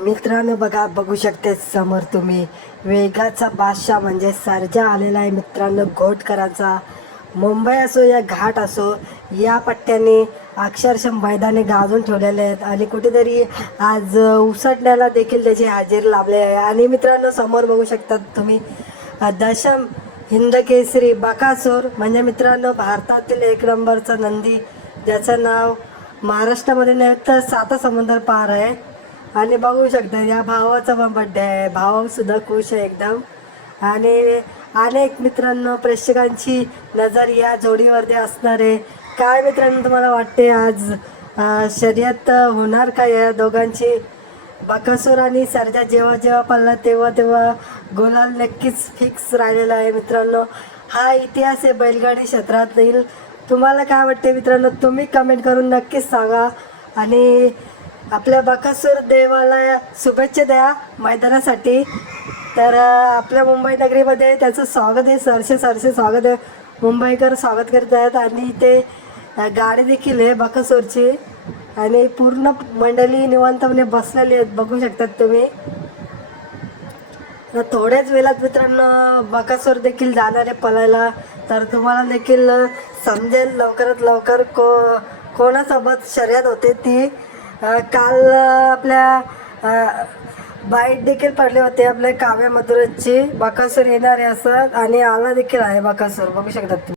मित्रांनो बघा बघू शकते समोर तुम्ही. वेगाचा बादशाह म्हणजे सर्जा आलेला आहे मित्रांनो घोटकरांचा. मुंबई असो या घाट असो या पट्ट्याने अक्षरशः मैदाने गाजून ठेवलेले आहेत आणि कुठेतरी आज उसटण्याला देखील त्याची हजेरी लाभले आहे. आणि मित्रांनो समोर बघू शकतात तुम्ही दशम हिंद केसरी बकासूर. म्हणजे मित्रांनो भारतातील एक नंबरचा नंदी ज्याचं नाव महाराष्ट्रामध्ये नाही तर साता समुद्र पार आहे. आणि बघू शकता या भावाचा पण बड्डे आहे. भाव सुद्धा खुश आहे एकदम. आणि अनेक मित्रांनो प्रेक्षकांची नजर या जोडीवरती असणार आहे. काय मित्रांनो तुम्हाला वाटते आज? शर्यत होणार का या दोघांची? बकासूर आणि सरजा जेव्हा जेव्हा पडला तेव्हा तेव्हा गोलाल नक्कीच फिक्स राहिलेला आहे मित्रांनो. हा इतिहास आहे बैलगाडी क्षेत्रात येईल तुम्हाला काय वाटते मित्रांनो? तुम्ही कमेंट करून नक्कीच सांगा. आणि आपल्या बकासूर देवाला शुभेच्छा द्या मैदानासाठी. तर आपल्या मुंबई नगरीमध्ये त्याचं स्वागत आहे सरसे सरसे स्वागत आहे. मुंबईकर स्वागत करत आहेत आणि ते गाडी देखील आहे बकासूरची. आणि पूर्ण मंडळी निवांतपणे बसलेली आहेत बघू शकतात तुम्ही. थोड्याच वेळात मित्रांनो बकासूर देखील जाणार आहे पळायला. तर तुम्हाला देखील समजेल लवकरात लवकर को कोणासोबत शर्यत होते ती. काल आपल्या बाईट देखील पडले होते आपल्या काव्य मधुरची बकासूर येणार आहे असं आणि आला देखील आहे बकासूर. बघू शकतात तुम्ही.